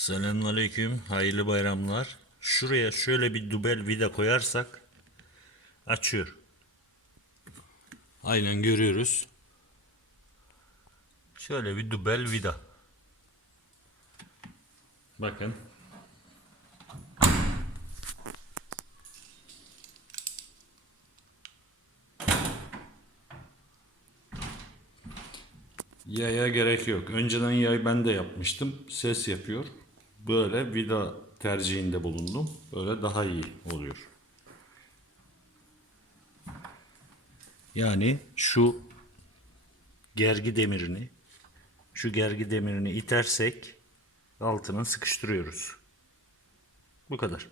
Selamünaleyküm. Hayırlı bayramlar. Şuraya şöyle bir dubel vida koyarsak açıyor. Aynen görüyoruz. Şöyle bir dubel vida. Bakın. Yaya gerek yok. Önceden yay ben de yapmıştım. Ses yapıyor. Böyle vida tercihinde bulundum. Böyle daha iyi oluyor. Yani şu gergi demirini şu gergi demirini itersek altına sıkıştırıyoruz. Bu kadar.